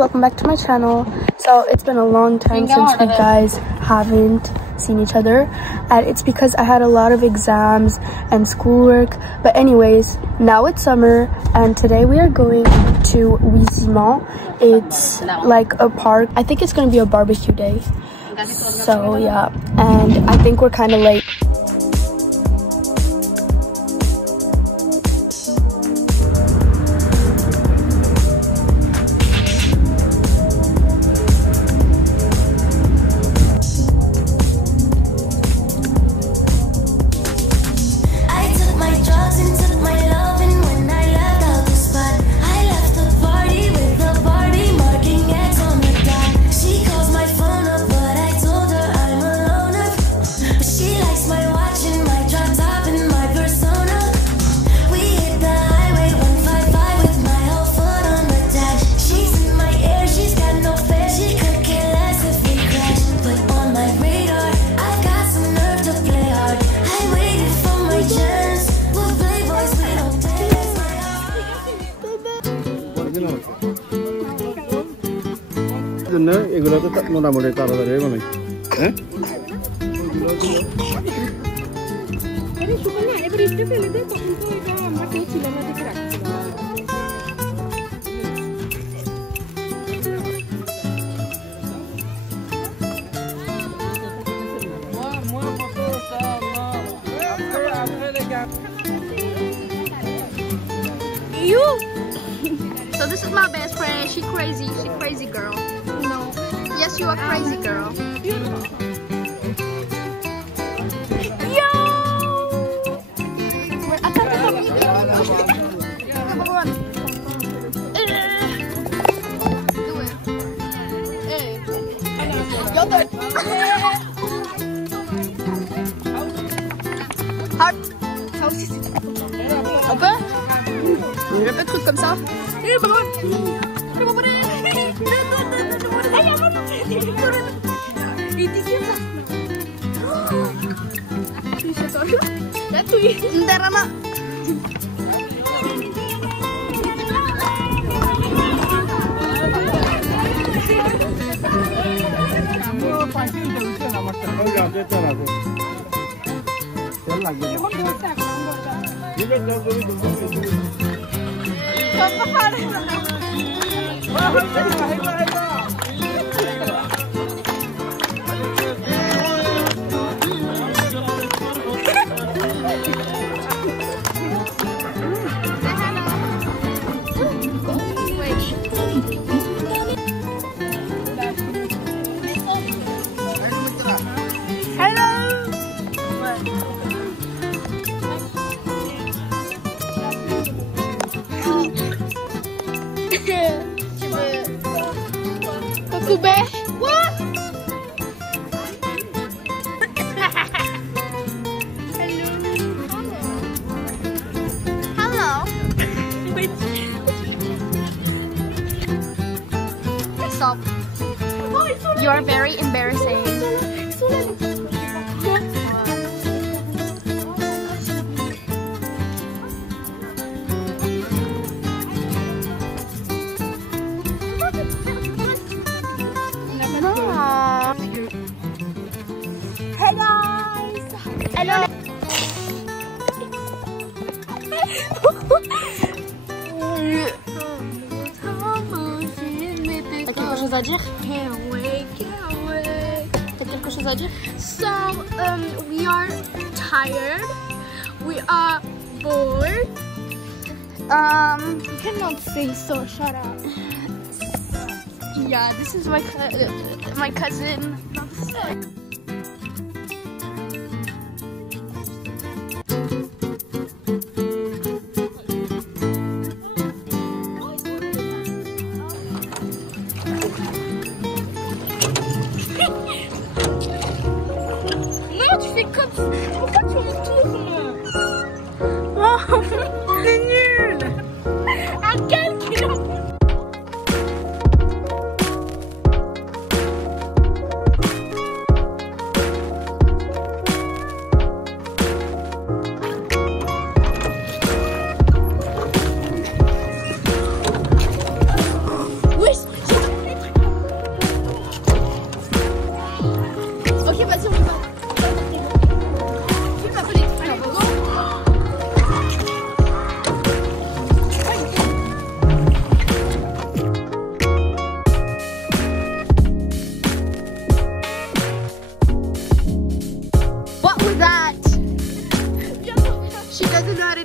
welcome back to my channel. So it's been a long time since we guys haven't seen each other, and it's because I had a lot of exams and schoolwork. But anyways, now it's summer and today we are going to Wisimont. It's like a park. I think it's gonna be a barbecue day, so yeah, and I think we're kind of late. এগুলো তো মোটামুটি তাড়াতাড়ি বানাই হ্যাঁ So this is my best friend. She crazy girl. No. Yes, you are crazy girl. Yo! Open. Il y a pas de trucs comme ça. What? Hello. Stop. You are very embarrassing. Hey guys! Hello! T'as quelque chose à dire? Can't wait. T'as quelque chose à dire? So, we are tired. We are bored. You cannot say so, shut up. Yeah, this is my cousin. Non, tu fais comme ça. Pourquoi tu me tournes? Oh, c'est nul. À quel kilomètre? She doesn't know how to